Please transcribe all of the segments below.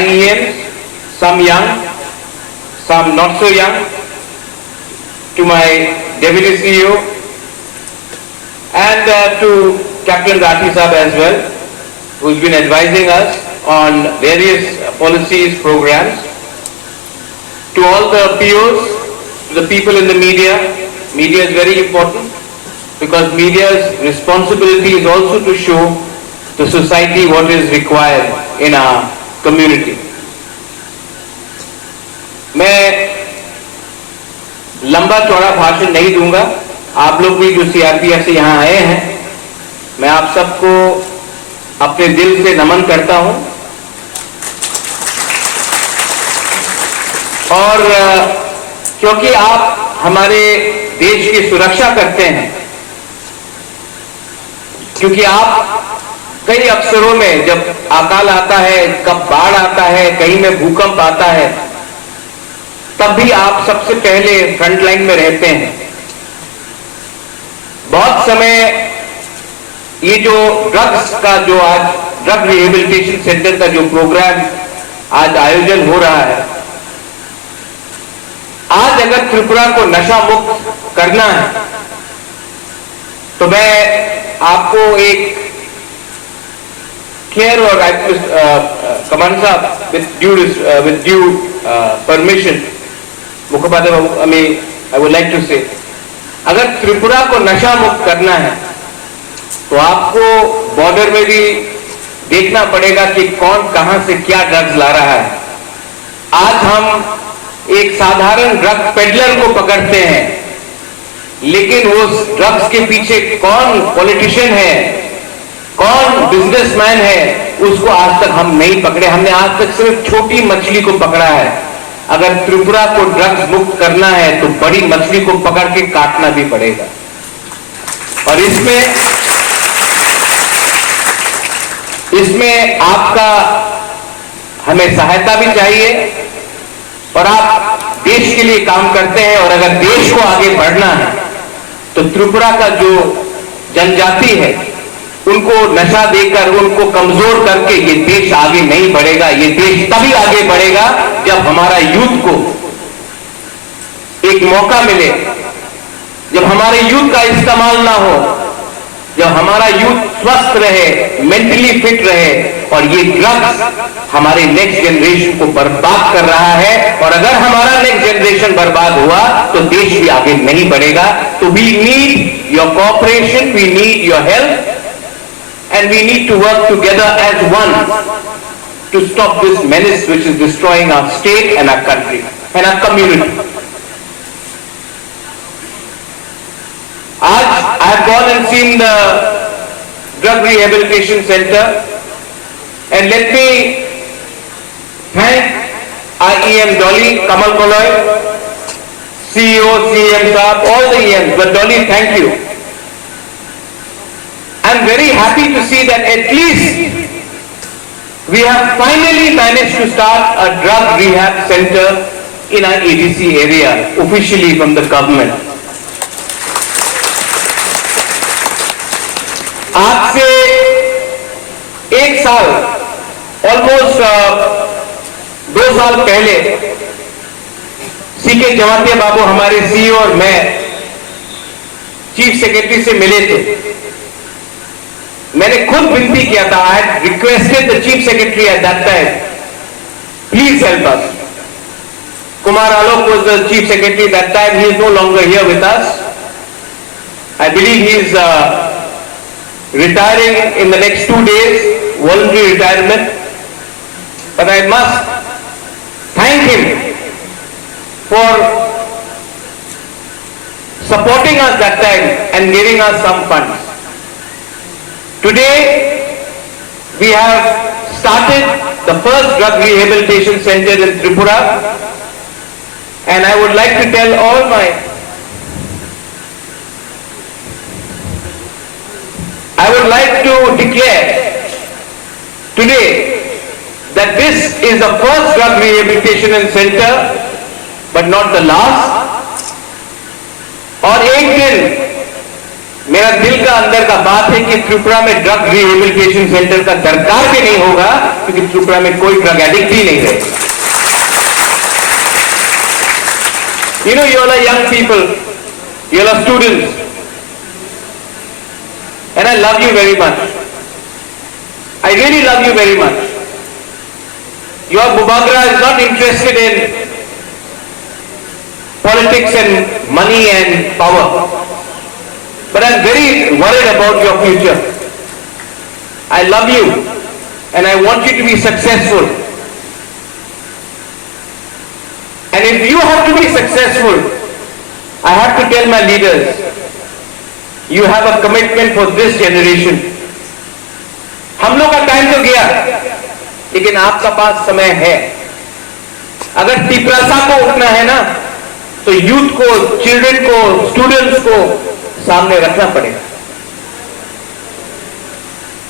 EMs, some young, some not so young, to my Deputy CEO, and to Captain Rathi Saab as well, who's been advising us on various policies, programs. To all the POs, to the people in the media is very important because media's responsibility is also to show the society what is required in our community. मैं लंबा चौड़ा भाषण नहीं दूंगा. आप लोग भी जो CRPF से यहाँ आए हैं, मैं आप सबको अपने दिल से नमन करता हूं और क्योंकि आप हमारे देश की सुरक्षा करते हैं, क्योंकि आप कई अवसरों में जब अकाल आता है, कब बाढ़ आता है, कहीं में भूकंप आता है, तब भी आप सबसे पहले फ्रंट लाइन में रहते हैं. बहुत समय ये जो ड्रग्स का जो आज ड्रग रिहेबिलिटेशन सेंटर का जो प्रोग्राम आज आयोजन हो रहा है, आज अगर त्रिपुरा को नशा मुक्त करना है तो मैं आपको एक केयर और कमांड साहब with due permission, मुखपात्र I would like to say, अगर त्रिपुरा को नशा मुक्त करना है तो आपको बॉर्डर में भी देखना पड़ेगा कि कौन कहां से क्या ड्रग्स ला रहा है. आज हम एक साधारण ड्रग पेडलर को पकड़ते हैं, लेकिन उस ड्रग्स के पीछे कौन पॉलिटिशियन है, कौन बिजनेसमैन है, उसको आज तक हम नहीं पकड़े. हमने आज तक सिर्फ छोटी मछली को पकड़ा है. अगर त्रिपुरा को ड्रग्स मुक्त करना है तो बड़ी मछली को पकड़ के काटना भी पड़ेगा. और इसमें आपका हमें सहायता भी चाहिए और आप देश के लिए काम करते हैं. और अगर देश को आगे बढ़ना है तो त्रिपुरा का जो जनजाति है उनको नशा देकर, उनको कमजोर करके ये देश आगे नहीं बढ़ेगा. ये देश तभी आगे बढ़ेगा जब हमारा यूथ को एक मौका मिले, जब हमारे यूथ का इस्तेमाल ना हो, जब हमारा यूथ स्वस्थ रहे, मेंटली फिट रहे. और ये ड्रग्स हमारे नेक्स्ट जनरेशन को बर्बाद कर रहा है. और अगर हमारा नेक्स्ट जनरेशन बर्बाद हुआ तो देश भी आगे नहीं बढ़ेगा. तो we need your cooperation, we need your help, and we need to work together as one to stop this menace which is destroying our state and our country and our community. I have gone and seen the drug rehabilitation center, and let me thank IEM Dolly, Kamal Koloy, CEO, CM Saab, all the EMs, but Dolly, thank you. I'm very happy to see that at least we have finally managed to start a drug rehab center in our ADC area, officially from the government. आज से एक साल, almost 2 साल पहले CK जवातिया बाबू हमारे CEO और मैं chief secretary से मिले थे. मैंने खुद विनती किया था, I had requested the chief secretary at that time, please help us. Kumar Alok was the chief secretary that time. He is no longer here with us. I believe he is retiring in the next 2 days, voluntary retirement. But I must thank him for supporting us that time and giving us some funds. Today, we have started the first drug rehabilitation center in Tripura, and I would like to tell all I would like to declare today that this is the first drug rehabilitation center, but not the last. और एक दिन मेरा दिल का अंदर का बात है कि त्रिपुरा में ड्रग रिहेबिलिटेशन सेंटर का दरकार भी नहीं होगा, क्योंकि त्रिपुरा में कोई ड्रग एडिक्ट ही नहीं रहेगा। You know, you all are young people, you all are students, and I love you very much. I really love you very much. Your Bubagra is not interested in politics and money and power, but I'm very worried about your future. I love you and I want you to be successful. And if you have to be successful, I have to tell my leaders, you have a commitment for this generation. हम लोग का time तो गया, लेकिन आपका पास समय है। अगर तिपरासा को उठना है ना, तो यूथ को, चिल्ड्रन को, स्टूडेंट्स को सामने रखना पड़ेगा।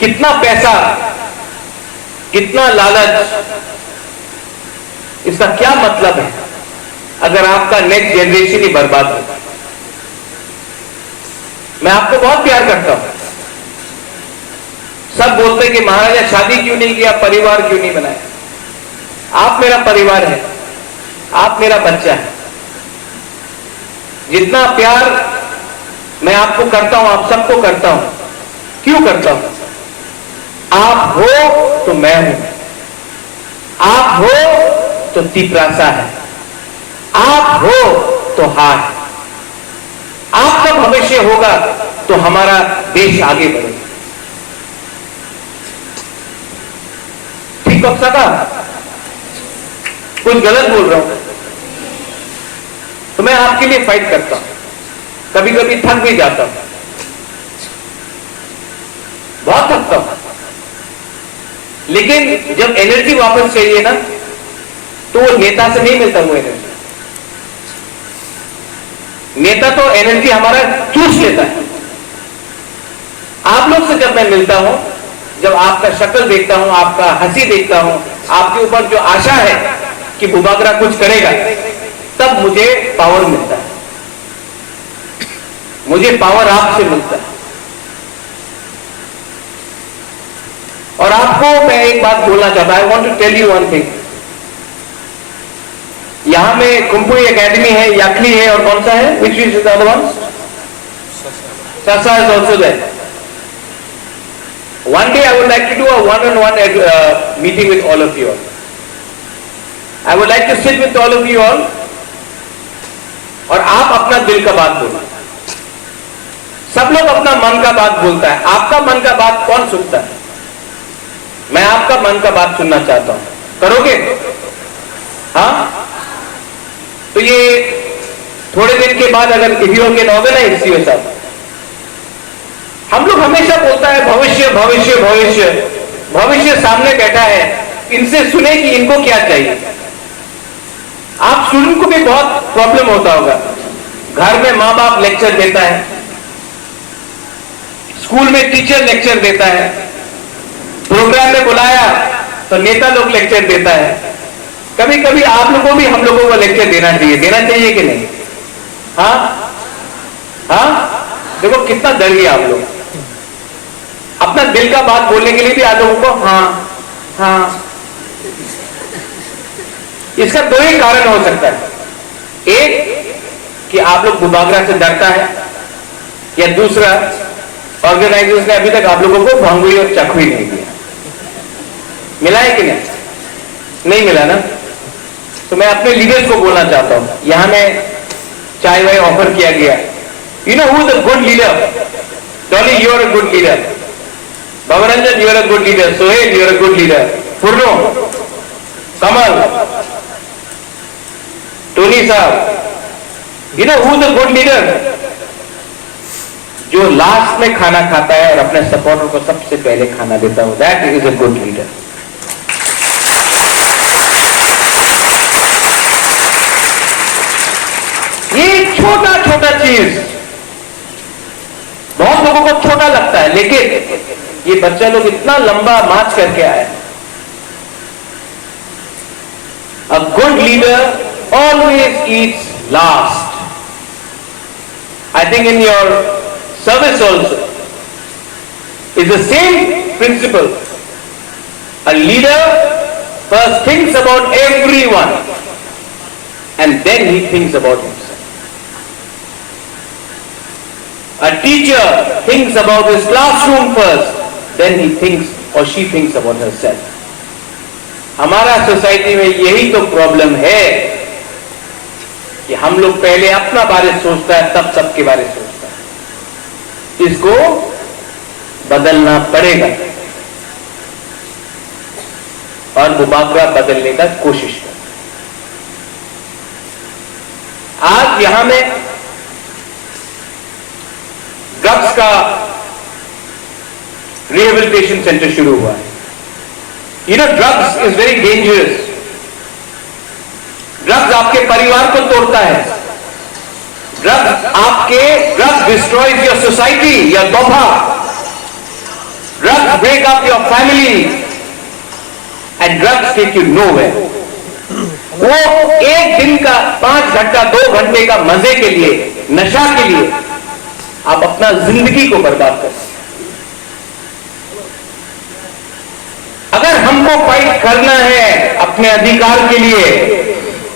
कितना पैसा, कितना लालच, इसका क्या मतलब है अगर आपका नेक्स्ट जनरेशन ही बर्बाद हो। मैं आपको बहुत प्यार करता हूं। सब बोलते हैं कि महाराजा शादी क्यों नहीं किया, परिवार क्यों नहीं बनाया। आप मेरा परिवार है, आप मेरा बच्चा है। जितना प्यार मैं आपको करता हूं, आप सबको करता हूं। क्यों करता हूं? आप हो तो मैं हूं, आप हो तो तिपरासा है, आप हो तो हार। आपका भविष्य होगा तो हमारा देश आगे बढ़ेगा। ठीक कब सका? कुछ गलत बोल रहा हूं तो मैं आपके लिए फाइट करता हूं। कभी कभी थक भी जाता हूं, बहुत थकता हूं, लेकिन जब एनर्जी वापस चाहिए ना, तो वो नेता से नहीं मिलता। वो एनर्जी, नेता तो एनर्जी हमारा चूस लेता है। आप लोग से जब मैं मिलता हूं, जब आपका शक्ल देखता हूं, आपका हंसी देखता हूं, आपके ऊपर जो आशा है कि बुबागरा कुछ करेगा, तब मुझे पावर मिलता है। मुझे पावर आपसे मिलता है। और आपको मैं एक बात बोलना चाहता हूं। I want to tell you one thing. यहां में कुंपुई एकेडमी है, याकली है, और कौन सा है? Which is the other one? Sasa is also there. One day I would like to do a one-on-one meeting with all of you all. I would like to sit with all of you all, और आप अपना दिल का बात बोलो। सब लोग अपना मन का बात बोलता है, आपका मन का बात कौन सुनता है? मैं आपका मन का बात सुनना चाहता हूं। करोगे? हाँ? तो ये थोड़े दिन के बाद अगर if you can organise yourself, हम लोग हमेशा बोलता है भविष्य भविष्य भविष्य, भविष्य सामने बैठा है, इनसे सुने कि इनको क्या चाहिए। आप स्टूडेंट को भी बहुत प्रॉब्लम होता होगा। घर में माँ बाप लेक्चर देता है, स्कूल में टीचर लेक्चर देता है, प्रोग्राम में बुलाया तो नेता लोग लेक्चर देता है। कभी कभी आप लोगों को भी हम लोगों को लेक्चर देना चाहिए कि नहीं? हाँ हाँ, देखो कितना डर गया आप लोग। अपना दिल का बात बोलने के लिए भी आप लोगों को हाँ हाँ। इसका दो ही कारण हो सकता है। एक कि आप लोग बुबागरा से डरता है, या दूसरा ऑर्गेनाइजर्स ने अभी तक आप लोगों को भांगुई और चखुई नहीं दिया। मिला है कि नहीं? नहीं मिला ना? तो मैं अपने लीडर्स को बोलना चाहता हूं। यहां में चाय वाय ऑफर किया गया। You know who is a good leader? Dolly, you are a good leader. Bhavranjan, you are a good leader. Sohel, you are a good leader. Purno, Kamal, Tony साहब, you know who is a good leader? जो last में खाना खाता है और अपने supporter को सबसे पहले खाना देता हो, that is a good leader. ये छोटा छोटा चीज बहुत लोगों को छोटा लगता है, लेकिन ये बच्चा लोग इतना लंबा मार्च करके आए। अ good leader always Yeats last. I think in your service also is the same principle. A leader first thinks about everyone and then he thinks about himself. A teacher thinks about his classroom first, then he thinks or she thinks about herself. हमारा society में यही तो problem है कि हम लोग पहले अपना बारे सोचता है तब सबके बारे सोचता है। इसको बदलना पड़ेगा और मुबाकरा बदलने का कोशिश कर। आज यहां में ड्रग्स का रिहेबिलिटेशन सेंटर शुरू हुआ है। You know drugs is very dangerous. Drugs आपके परिवार को तोड़ता है। Drugs destroys your society, your दोफा। Drugs break up your family and drugs take you nowhere. वो एक दिन का 5 घंटा 2 घंटे का मजे के लिए, नशा के लिए आप अपना जिंदगी को बर्बाद कर सकते। अगर हमको फाइट करना है अपने अधिकार के लिए,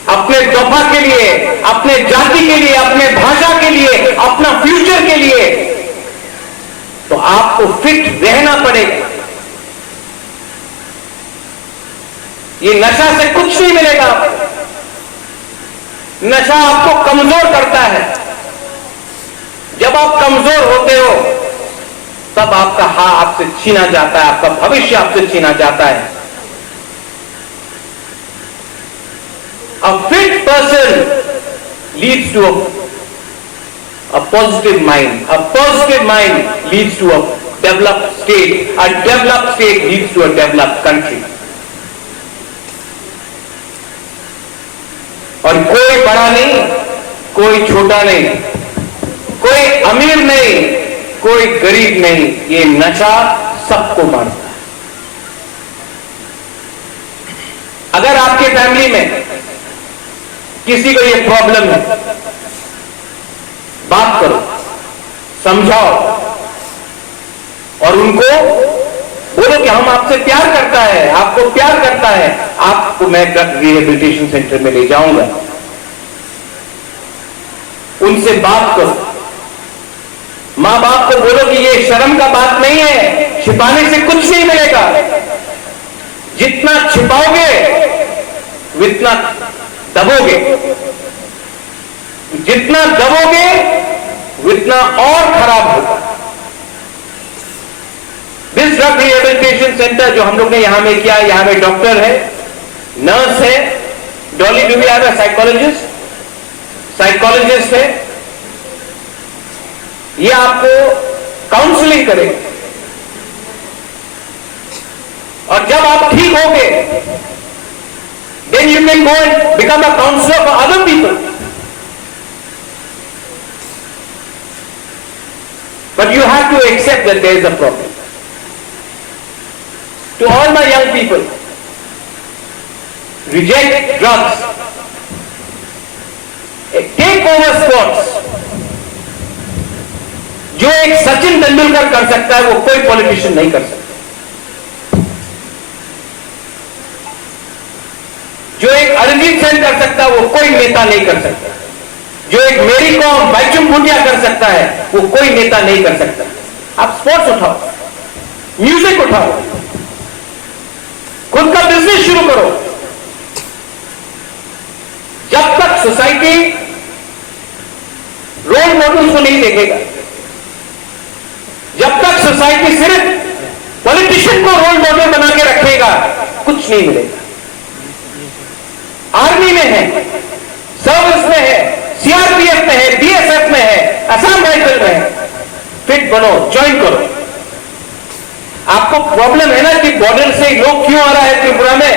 अपने दफा के लिए, अपने जाति के लिए, अपने भाषा के लिए, अपना फ्यूचर के लिए, तो आपको फिट रहना पड़ेगा। ये नशा से कुछ नहीं मिलेगा आपको। नशा आपको कमजोर करता है। जब आप कमजोर होते हो तब आपका आपसे छीना जाता है, आपका भविष्य आपसे छीना जाता है। A fit person leads to a positive mind. A positive mind leads to a developed state. A developed state leads to a developed country. और कोई बड़ा नहीं, कोई छोटा नहीं, कोई अमीर नहीं, कोई गरीब नहीं, ये नशा सबको मारता है। अगर आपके फैमिली में किसी को ये प्रॉब्लम है, बात करो, समझाओ और उनको बोलो कि हम आपसे प्यार करता है, आपको प्यार करता है, आपको मैं ड्रग रिहेबिलिटेशन सेंटर में ले जाऊंगा। उनसे बात करो। मां बाप को बोलो कि ये शर्म का बात नहीं है, छिपाने से कुछ नहीं मिलेगा। जितना छिपाओगे उतना दबोगे, जितना दबोगे उतना और खराब होगा। दिस ड्रग रिहेबिलिटेशन सेंटर जो हम लोग ने यहां में किया, यहां में डॉक्टर है, नर्स है, Dolly do we have a psychologist है, ये आपको काउंसलिंग करेगा। और जब आप ठीक होगे then you can go and become a counselor for other people. But you have to accept that there is a problem. To all my young people, reject drugs. Take over sports. जो एक सचिन तेंदुलकर कर सकता है वो कोई politician नहीं कर सकता। जो एक अरिजीत सिंह कर सकता है वो कोई नेता नहीं कर सकता। जो एक मेरी कॉम बाइचुंग भूटिया कर सकता है वो कोई नेता नहीं कर सकता। आप स्पोर्ट्स उठाओ, म्यूजिक उठाओ, खुद का बिजनेस शुरू करो। जब तक सोसाइटी रोल मॉडल्स को नहीं देखेगा, जब तक सोसाइटी सिर्फ पॉलिटिशियन को रोल मॉडल बना के रखेगा, कुछ नहीं मिलेगा। आर्मी में है, सर्विस में है, सीआरपीएफ में है, बीएसएफ में है, असम राइफल में है, फिट बनो, ज्वाइन करो। आपको प्रॉब्लम है ना कि बॉर्डर से लोग क्यों आ रहा है त्रिपुरा में,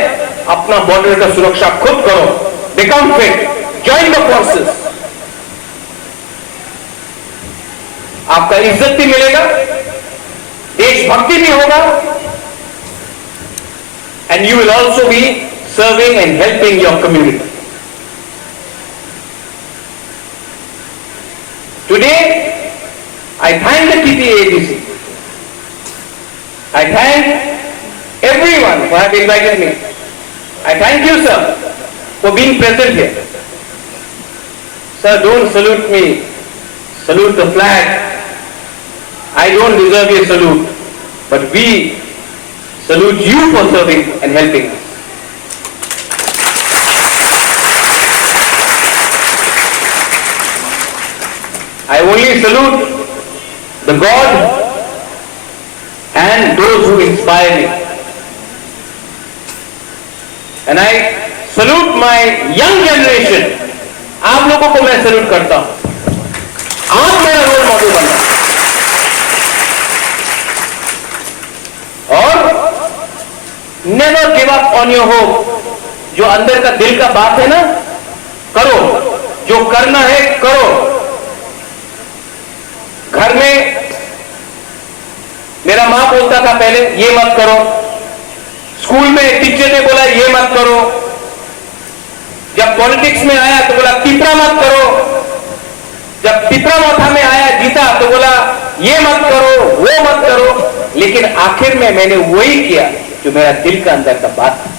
अपना बॉर्डर का सुरक्षा खुद करो, become fit, join the forces. आपका इज्जत भी मिलेगा, देशभक्ति भी होगा, and you will also be serving and helping your community. Today, I thank the TTADC. I thank everyone who have invited me. I thank you, sir, for being present here. Sir, don't salute me. Salute the flag. I don't deserve your salute, but we salute you for serving and helping us. I only salute the God and those who inspire me. And I salute my young generation. आप लोगों को मैं salute करता हूं. आप मेरा role model बनना. और never give up on your hope. जो अंदर का दिल का बात है ना, करो. जो करना है करो. घर में मेरा मां बोलता था पहले, ये मत करो. स्कूल में टीचर ने बोला ये मत करो. जब पॉलिटिक्स में आया तो बोला पिपरा मत करो. जब पिपरा माथा में आया जीता तो बोला ये मत करो, वो मत करो. लेकिन आखिर में मैंने वही किया जो मेरा दिल का अंदर का बात था.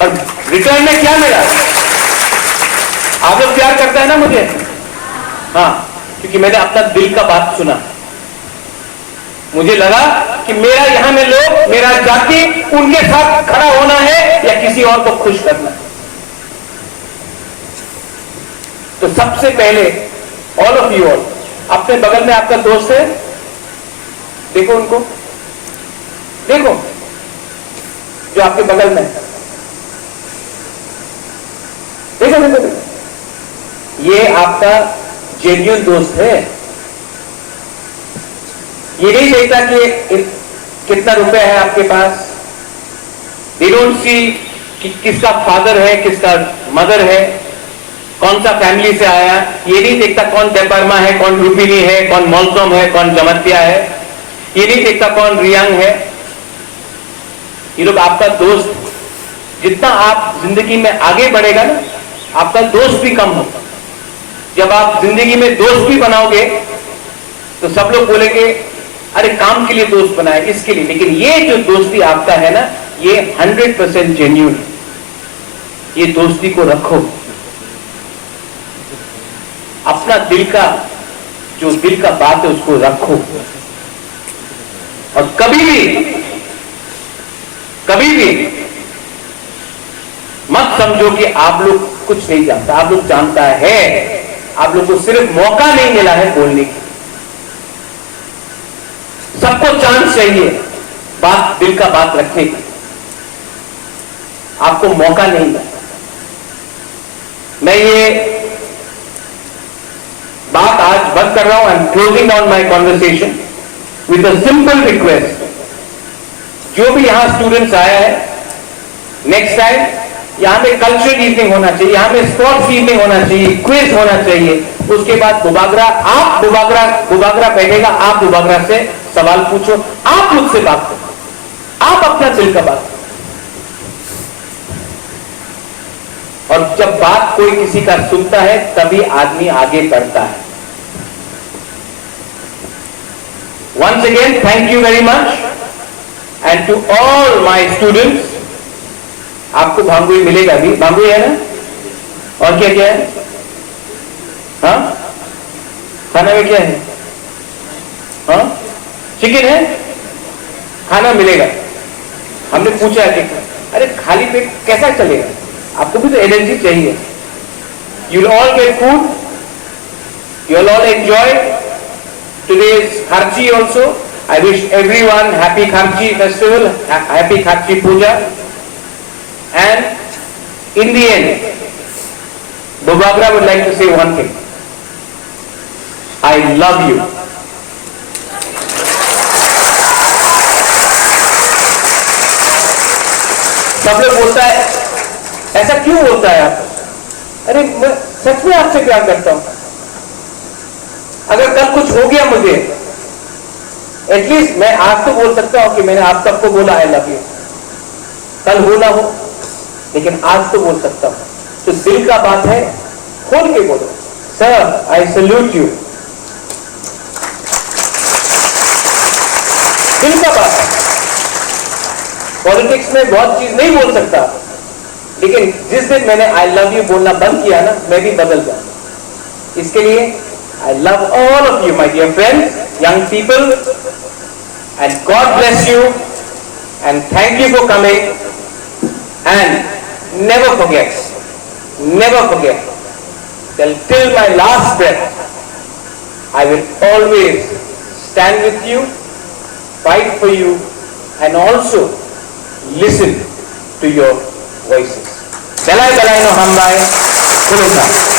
और रिटर्न में क्या मिला? आप लोग प्यार करता है ना मुझे. हाँ, क्योंकि मैंने अपना दिल का बात सुना. मुझे लगा कि मेरा यहां में लोग, मेरा जाति, उनके साथ खड़ा होना है या किसी और को खुश करना है. तो सबसे पहले ऑल ऑफ यू ऑल, अपने बगल में आपका दोस्त है, देखो उनको, देखो जो आपके बगल में है. देखो देखो देखो, ये आपका जेन्युइन दोस्त है. ये नहीं देखता कि कितना रुपए है आपके पास. दे डोंट सी कि किसका फादर है, किसका मदर है, कौन सा फैमिली से आया. ये नहीं देखता कौन देबर्मा है, कौन रुपिनी है, कौन मौलसोम है, कौन जमतिया है. ये नहीं देखता कौन रियांग है. ये लोग आपका दोस्त. जितना आप जिंदगी में आगे बढ़ेगा ना, आपका दोस्त भी कम होगा. जब आप जिंदगी में दोस्त भी बनाओगे तो सब लोग बोलेंगे अरे काम के लिए दोस्त बनाए, इसके लिए. लेकिन ये जो दोस्ती आपका है ना, ये 100% जेन्युइन है. ये दोस्ती को रखो. अपना दिल का, जो दिल का बात है उसको रखो. और कभी भी मत समझो कि आप लोग कुछ नहीं जानता. आप लोग जानता है. आप लोग को सिर्फ मौका नहीं मिला है बोलने की. सबको चांस चाहिए बात, दिल का बात रखने की. आपको मौका नहीं मिला. मैं ये बात आज बंद कर रहा हूं. I am closing down my conversation with a simple request. जो भी यहां स्टूडेंट्स आया है, नेक्स्ट टाइम यहां में कल्चरल इवनिंग होना चाहिए, यहां में स्पोर्ट्स इवनिंग होना चाहिए, क्विज होना चाहिए. उसके बाद बुबागरा, आप बुबागरा बैठेगा, आप बुबागरा से सवाल पूछो, आप मुझसे बात करो, आप अपना दिल का बात करो. और जब बात कोई किसी का सुनता है तभी आदमी आगे बढ़ता है. Once again, thank you very much, and to all my students. आपको भांगुई मिलेगा भी. भांगुई है ना? और क्या क्या है? हाँ, खाना में क्या है? हाँ, चिकन है. खाना मिलेगा. हमने पूछा कि अरे खाली पेट कैसा चलेगा, आपको भी तो एनर्जी चाहिए. You will all get food. You will all enjoy today's Kharchi also. I wish everyone happy Kharchi festival, happy Kharchi Puja. And in the end, Bubagra would like to say one thing. I love you. सब लोग बोलता है, ऐसा क्यों बोलता है आप? अरे मैं सच में आपसे प्यार करता हूं. अगर कल कुछ हो गया मुझे, एटलीस्ट मैं आज तो बोल सकता हूं कि मैंने आप सबको बोला आई लव यू. कल हो ना हो, लेकिन आज तो बोल सकता हूं. तो दिल का बात है, खोल के बोलो. Sir, I salute you. दिल का बात है। पॉलिटिक्स में बहुत चीज नहीं बोल सकता, लेकिन जिस दिन मैंने आई लव यू बोलना बंद किया ना, मैं भी बदल जाऊंगा। इसके लिए I love all of you my dear friends, young people, and God bless you and thank you for coming and never forget till my last breath I will always stand with you, fight for you, and also listen to your voices. Belai belai no hambai, kulungka.